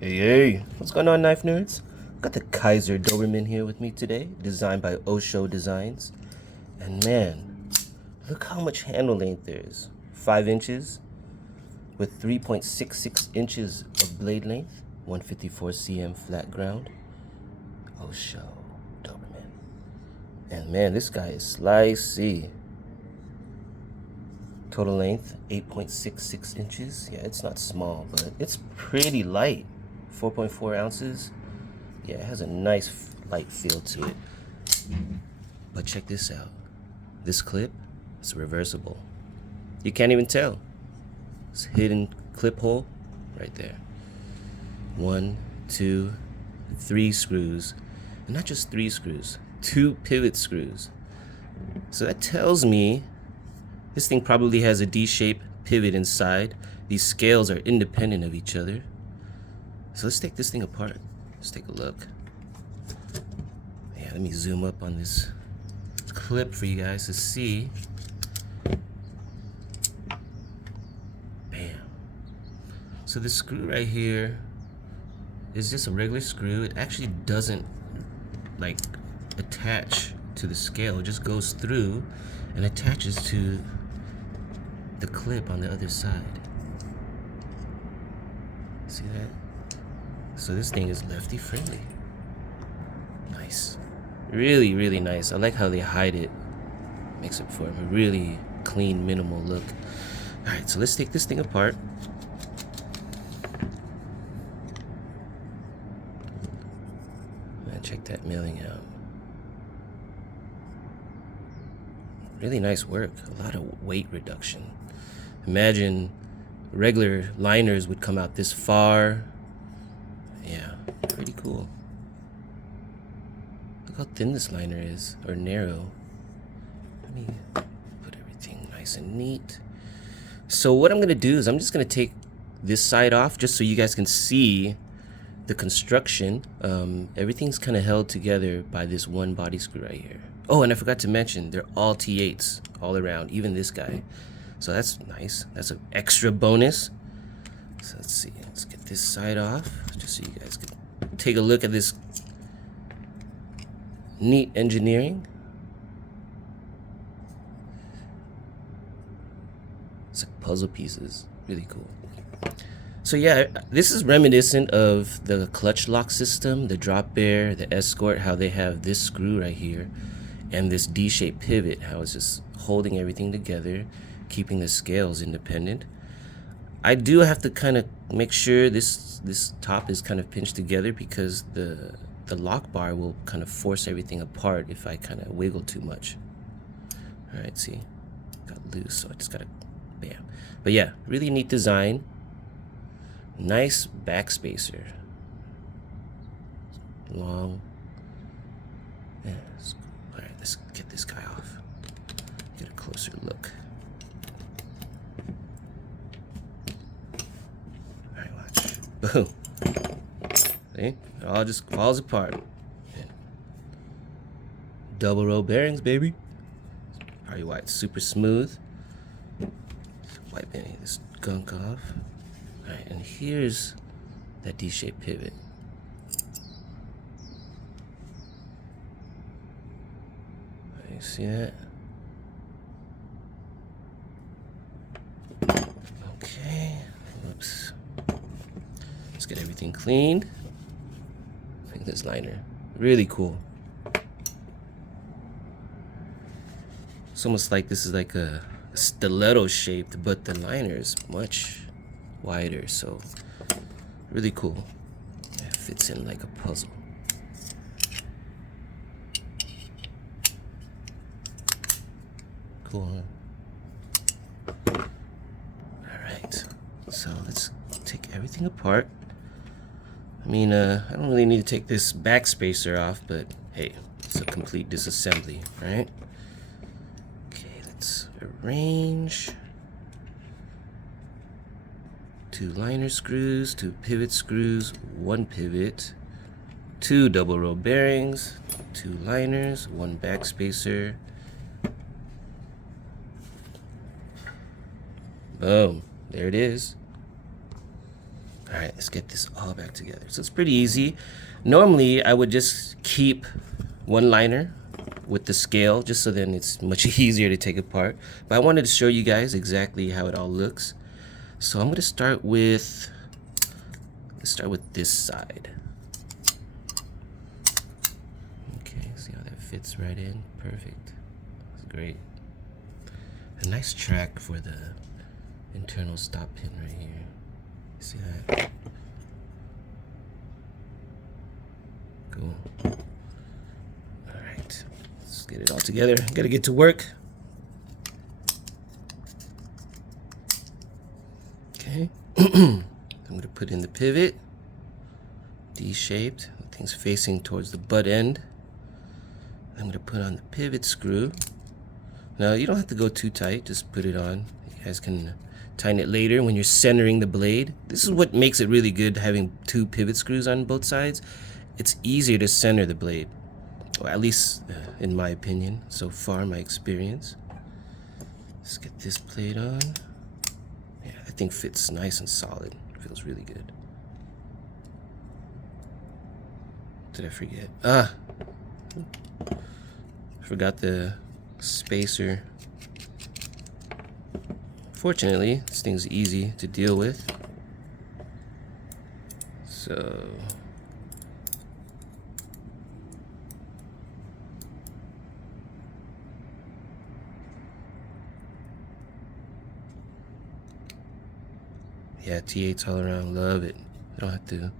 Hey, what's going on, knife nerds? Got the Kizer Doberman here with me today, designed by O.SHO Designs. And man, look how much handle length there is. 5 inches with 3.66 inches of blade length, 154 cm flat ground. O.SHO Doberman. And man, this guy is slicey. Total length, 8.66 inches. Yeah, it's not small, but it's pretty light. 4.4 ounces. Yeah, it has a nice light feel to it. But check this out. This clip is reversible. You can't even tell. It's a hidden clip hole right there. 1, 2, 3 screws. And not just 3 screws, 2 pivot screws. So that tells me this thing probably has a D-shaped pivot inside. These scales are independent of each other. So let's take this thing apart. Let's take a look. Yeah, let me zoom up on this clip for you guys to see. Bam. So this screw right here is just a regular screw. It actually doesn't like attach to the scale. It just goes through and attaches to the clip on the other side. See that? So this thing is lefty friendly. Nice. Really, really nice. I like how they hide it. Makes it for a really clean, minimal look. Alright, so let's take this thing apart. Man, check that milling out. Really nice work. A lot of weight reduction. Imagine regular liners would come out this far. Yeah, pretty cool. Look how thin this liner is, or narrow. Let me put everything nice and neat. So what I'm gonna do is I'm just gonna take this side off just so you guys can see the construction. Everything's kind of held together by this one body screw right here. Oh, and I forgot to mention, they're all T8s all around, even this guy. So that's nice. That's an extra bonus. So let's see. Let's get this side off, just so you guys can take a look at this neat engineering. It's like puzzle pieces. Really cool. So yeah, this is reminiscent of the clutch lock system, the drop bear, the escort, how they have this screw right here and this D-shaped pivot, how it's just holding everything together, keeping the scales independent. I do have to kind of make sure this top is kind of pinched together because the lock bar will kind of force everything apart if I kind of wiggle too much. All right, see, got loose, so I just gotta, bam. But yeah, really neat design. Nice back spacer. Long. Yeah, all right, let's get this guy off. Get a closer look. All right, watch. Boom. See? It all just falls apart. Yeah. Double row bearings, baby. All right, white, super smooth. Wipe any of this gunk off. All right, and here's that D-shaped pivot. You see that? Okay. Whoops. Let's get everything cleaned. Look at this liner. Really cool. It's almost like this is like a stiletto shaped, but the liner is much wider, so really cool. It fits in like a puzzle. Cool, huh? Alright, so let's take everything apart. I mean, I don't really need to take this back spacer off, but hey, it's a complete disassembly, right? Okay, let's arrange. 2 liner screws, 2 pivot screws, 1 pivot, 2 double row bearings, 2 liners, 1 back spacer. Boom, there it is. All right, let's get this all back together. So it's pretty easy. Normally, I would just keep one liner with the scale, just so then it's much easier to take apart. But I wanted to show you guys exactly how it all looks. So I'm gonna start with, let's start with this side. Okay, see how that fits right in? Perfect. That's great. A nice track for the internal stop pin right here. See that? Cool. All right, let's get it all together. Gotta get to work. Okay. I'm gonna put in the pivot, D-shaped. Thing's facing towards the butt end. I'm gonna put on the pivot screw. Now you don't have to go too tight, just put it on. You guys can tighten it later when you're centering the blade. This is what makes it really good, having 2 pivot screws on both sides. It's easier to center the blade, or at least in my opinion, so far my experience. Let's get this plate on. Yeah, I think fits nice and solid. Feels really good. Did I forget? Forgot the spacer. Fortunately, this thing's easy to deal with. So yeah, T8s all around, love it. You don't have to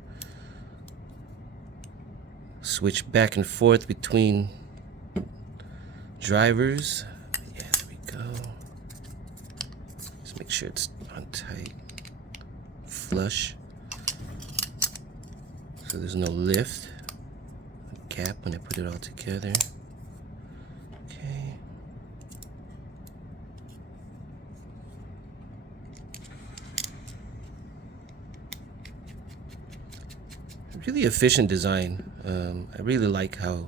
switch back and forth between drivers. Yeah, there we go. Just make sure it's on tight, flush, so there's no lift, gap when I put it all together. Okay. Really efficient design. I really like how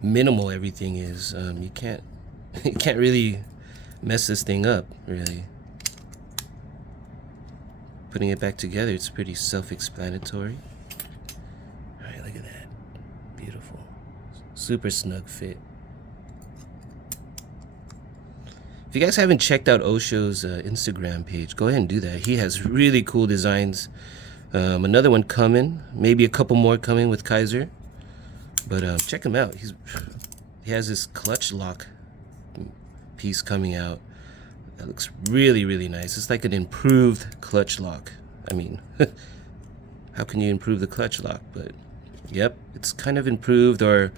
minimal everything is. You can't really mess this thing up, really. Putting it back together, it's pretty self-explanatory. All right, look at that. Beautiful. Super snug fit. If you guys haven't checked out O.SHO's Instagram page, go ahead and do that. He has really cool designs. Another one coming, maybe a couple more coming with Kizer. But check him out. He has this clutch lock piece coming out that looks really, really nice. It's like an improved clutch lock. I mean, how can you improve the clutch lock? But yep, it's kind of improved, or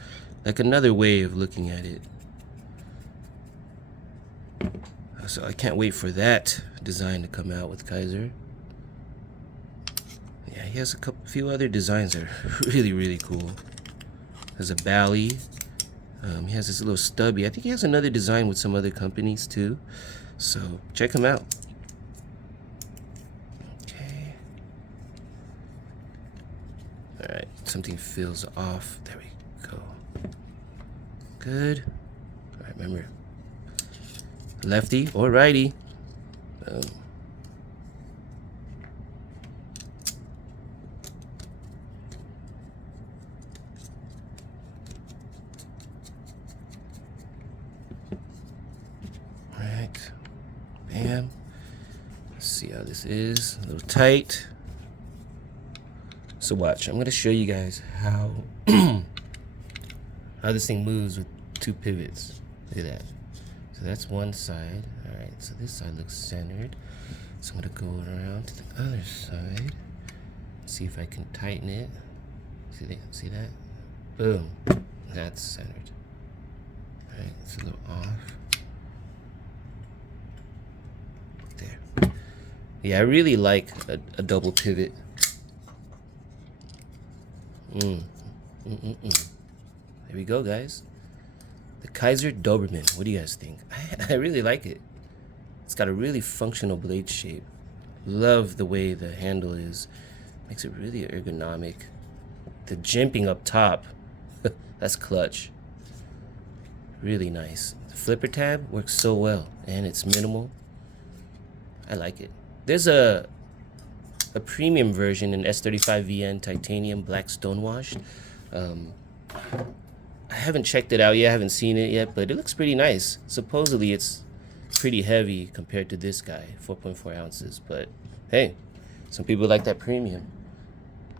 like another way of looking at it. So I can't wait for that design to come out with Kizer. Yeah, he has a few other designs that are really, really cool. There's a bally. He has this little stubby. I think he has another design with some other companies too. So check him out. Okay. All right, something feels off. There we go. Good. All right, remember, lefty or righty. Bam. Let's see how this is. A little tight. So watch. I'm going to show you guys how how this thing moves with 2 pivots. Look at that. So that's one side. All right. So this side looks centered. So I'm going to go around to the other side. See if I can tighten it. See that? Boom. That's centered. All right. It's a little off. There. Yeah, I really like a double pivot. There we go, guys. The Kizer Doberman. What do you guys think? I really like it. It's got a really functional blade shape. Love the way the handle is. Makes it really ergonomic. The jimping up top, that's clutch. Really nice. The flipper tab works so well, and it's minimal. I like it. There's a a premium version in S35VN titanium black stonewashed. I haven't checked it out yet, I haven't seen it yet, but it looks pretty nice. Supposedly it's pretty heavy compared to this guy, 4.4 ounces, but hey, some people like that premium.